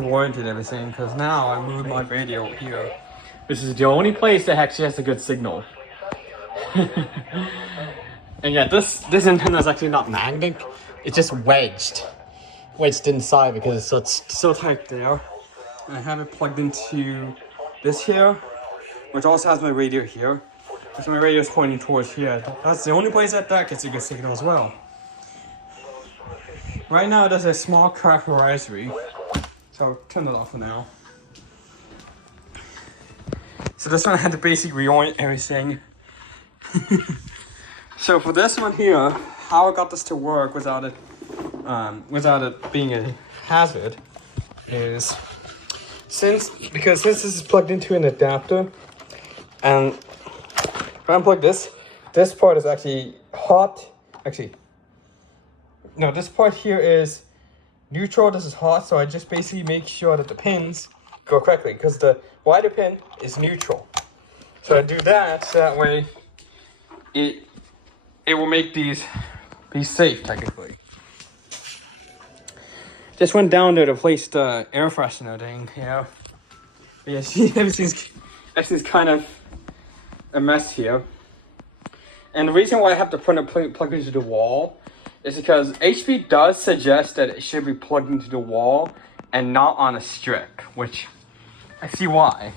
warranted everything because now I moved my radio here. This is the only place that actually has a good signal. And yeah, this antenna is actually not magnetic. It's just wedged inside because it's so tight there. And I have it plugged into this here, which also has my radio here. So my radio is pointing towards here. That's the only place that gets a good signal as well. Right now there's a small crack horizon, so I'll turn it off for now. So this one I had to basically reorient everything. So for this one here, how I got this to work without it being a hazard is because this is plugged into an adapter, and if I unplug this part is actually hot. Actually, no, this part here is neutral. This is hot, so I just basically make sure that the pins go correctly because the wider pin is neutral. So I do that so that way it will make these be safe technically. Just went down there to place the air freshener thing, yeah. But yeah, see, everything's kind of a mess here. And the reason why I have to put it plugged into the wall is because HP does suggest that it should be plugged into the wall and not on a strip, which I see why.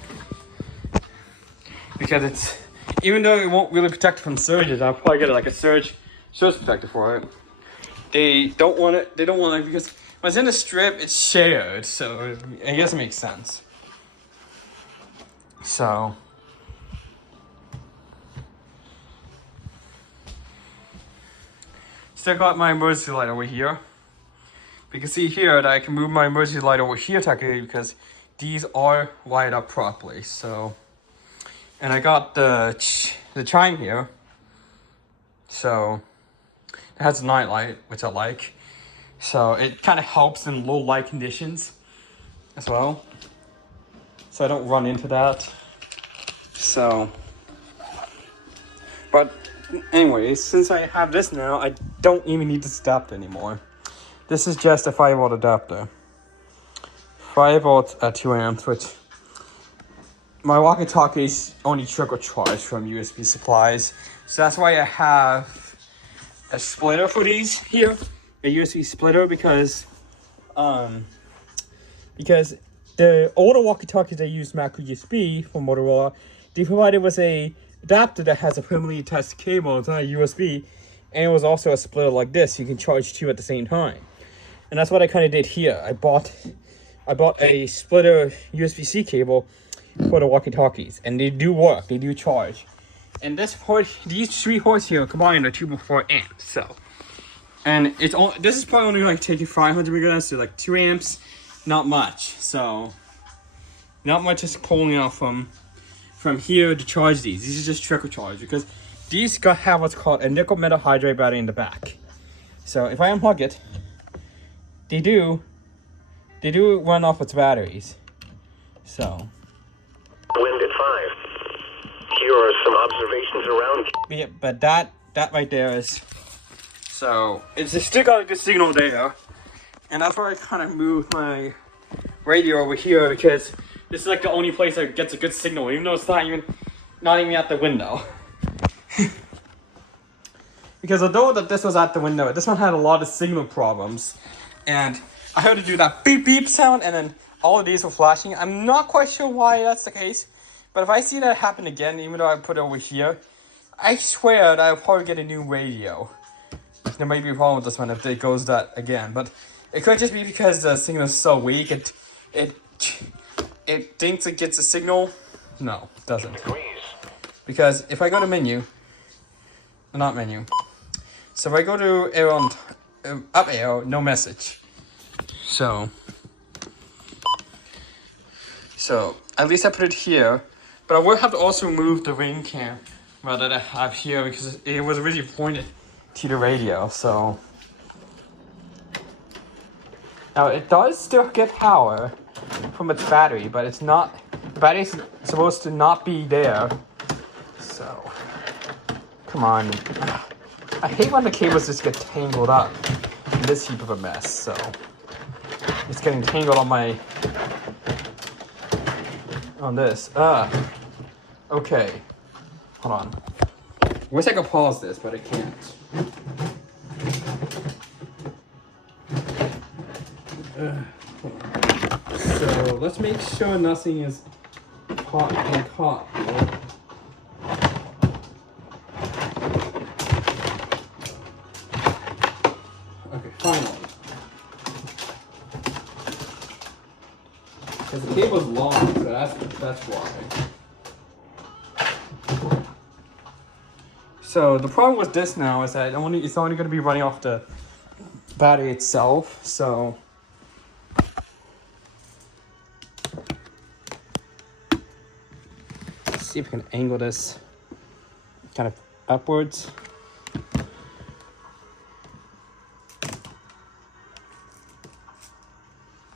Because it's, even though it won't really protect it from surges, I'll probably get like a surge protector for it. They don't want it because when it's in the strip, it's shared, so I guess it makes sense. So still got my emergency light over here. You can see here that I can move my emergency light over here technically because these are wired up properly. So, and I got the chime here, so it has a night light, which I like. So it kind of helps in low light conditions as well, so I don't run into that. So, but anyways, since I have this now, I don't even need this adapter anymore. This is just a 5-volt adapter. 5 volts at 2 amps, which my walkie-talkies only trickle charge from USB supplies. So that's why I have a splitter for these here, a USB splitter, because the older walkie-talkies that use macro USB from Motorola, they provided with a adapter that has a permanently attached cable. It's not a USB, and it was also a splitter like this. You can charge two at the same time, and that's what I kind of did here. I bought a splitter USB-C cable for the walkie-talkies, and they do work. They do charge. And this port, these three ports here combined are 2.4 amps. So, and it's all. This is probably only like taking 500 megahertz to like 2 amps. Not much. So, not much is pulling out from here to charge these. These are just trickle charge because these have what's called a nickel metal hydride battery in the back. So if I unplug it, they do run off its batteries. So. Wind at 5. Here are some observations around. Yeah, but that right there is. So it's still got a good signal there, and that's where I kind of moved my radio over here because this is like the only place that gets a good signal, even though it's not even at the window. Because although that this was at the window, this one had a lot of signal problems, and I heard it do that beep beep sound, and then all of these were flashing. I'm not quite sure why that's the case, but if I see that happen again, even though I put it over here, I swear that I'll probably get a new radio. There might be a problem with this one if it goes that again, but it could just be because the signal is so weak. It thinks it gets a signal. No, it doesn't. Because if I go to menu, not menu. So if I go to arrow up arrow, no message. So at least I put it here, but I will have to also remove the ring cam rather than have here because it was really pointed to the radio. So now it does still get power from its battery, but it's not. The battery's supposed to not be there. So come on. I hate when the cables just get tangled up in this heap of a mess. So it's getting tangled on my on this. Okay. Hold on. Wish I could pause this, but I can't. So let's make sure nothing is hot and hot here. Okay, finally. Because the cable's long, so that's why. So the problem with this now is that it's only going to be running off the battery itself. So let's see if we can angle this kind of upwards.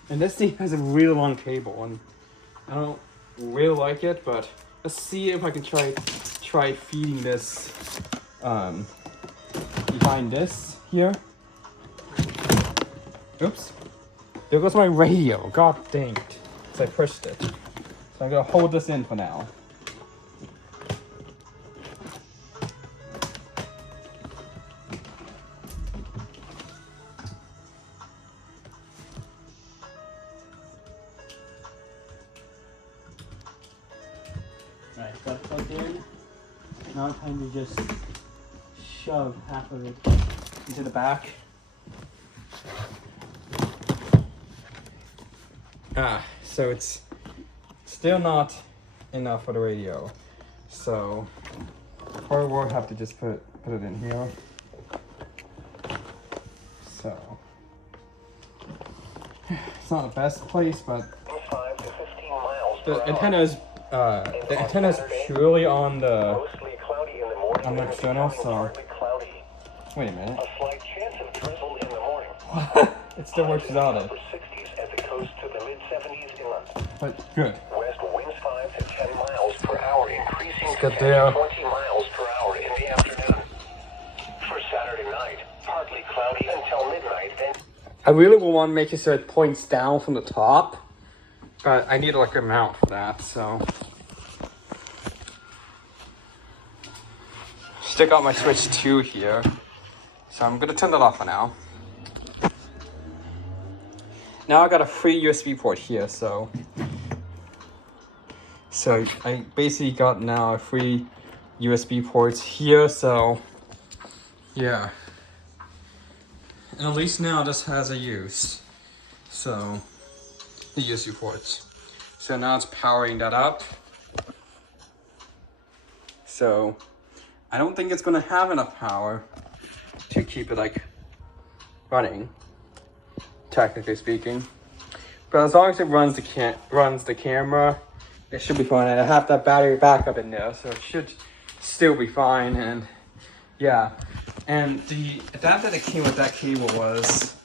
And this thing has a really long cable, and I don't really like it, but let's see if I can try feeding this behind this here. Oops. There goes my radio. God dang it. So I pushed it. So I'm gonna hold this in for now. Alright, got it plugged in. Now time to just shove half of it into the back. So it's still not enough for the radio. So probably will have to just put it in here. So it's not the best place, but 5 to 15 miles per the hour. antenna is purely on the Mostly cloudy in the morning. on the and external, becoming so partly cloudy. wait a minute. A slight chance of drizzle in the morning. It still works without it. Upper 60s as it coasts to the mid 70s inland. But good. West winds 5 to 10 miles per hour, increasing to Good 10 deal. to 20 miles per hour in the afternoon. For Saturday night, partly cloudy until midnight, then I really will want to make it so it points down from the top, but I need like a mount for that, so. Still got my switch 2 here, so I'm gonna turn that off for now. Now I got a free USB port here, so I basically got now a free USB ports here, so yeah. And at least now this has a use. So the USB ports. So now it's powering that up. So I don't think it's gonna have enough power to keep it like running, technically speaking. But as long as it runs the camera, it should be fine. And I have that battery backup in there, so it should still be fine. And yeah, and the adapter that came with that cable was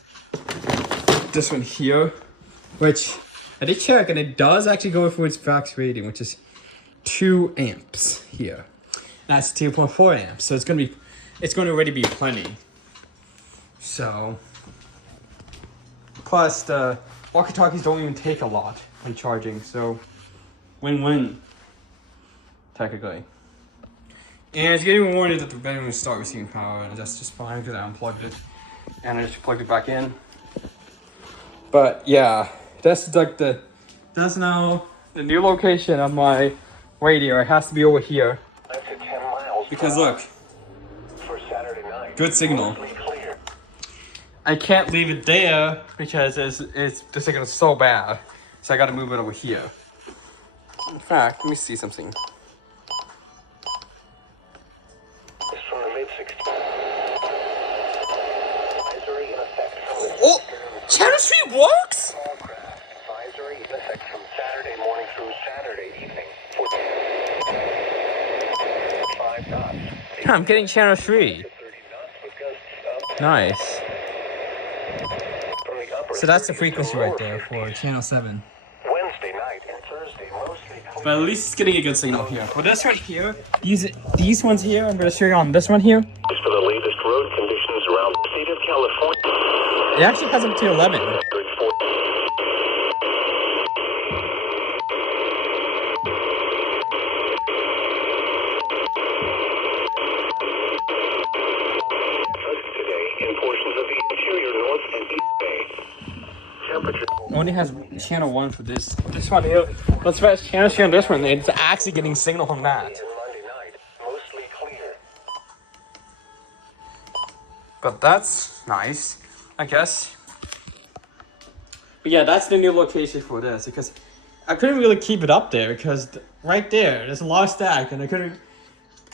this one here, which I did check, and it does actually go for its max rating, which is 2 amps here. That's 2.4 amps, so it's going to already be plenty. So, plus the walkie-talkies don't even take a lot when charging, so win-win, technically. And it's getting warned that the battery will start receiving power, and that's just fine because I unplugged it and I just plugged it back in. But yeah, that's now the new location of my radio. It has to be over here 5 to 10 miles because per hour. look, For Saturday night, good signal. mostly clear. I can't leave it there because the signal is so bad. So I got to move it over here. In fact, let me see something. It's from the mid 60s. Advisory in effect from the Oh, Channel 3 works? small craft. Advisory in effect from Saturday morning through Saturday evening. For 5 knots. I'm getting Channel 3. 30 knots with gusts up. Nice. From the upper So that's the 30s to frequency lower right there 50s. for Channel 7. Wednesday night and Thursday mostly clear. But at least it's getting a good signal here. For this right here, these ones here, I'm going to show you on this one here. Just for the latest road conditions around the state of California. It actually has up to 11. only has channel 1 for this. This one here. Let's press channel 3 on this one. It's actually getting signal from that. And Monday night, mostly clear. But that's nice, I guess. But yeah, that's the new location for this because I couldn't really keep it up there because right there's a lot of static and I couldn't,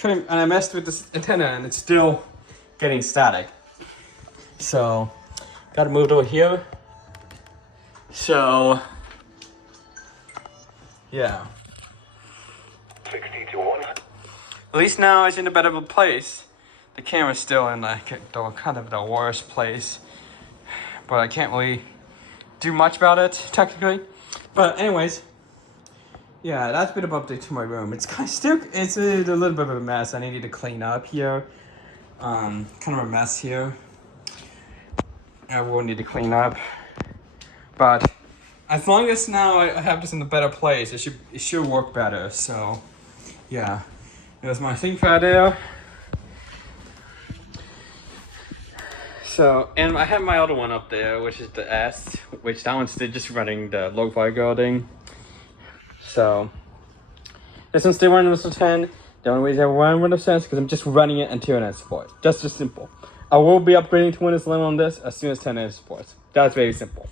and I messed with this antenna and it's still getting static. So, gotta move it over here. So, yeah. 60 to 100. At least now it's in a better place. The camera's still in like the kind of the worst place, but I can't really do much about it technically. But anyways, yeah, that's a bit of update to my room. It's kind of still, it's a little bit of a mess. I needed to clean up here. Kind of a mess here. I will need to clean up, but as long as now I have this in a better place, it should work better. So, yeah, there's my ThinkPad there. So, and I have my other one up there, which is the S, which that one's still just running the lo-fi guarding. So, this one's still running Windows 10. The only reason I run Windows 10 is because I'm just running it until 10 support. Just as simple. I will be upgrading to Windows 11 on this as soon as 10 supports. That's very simple.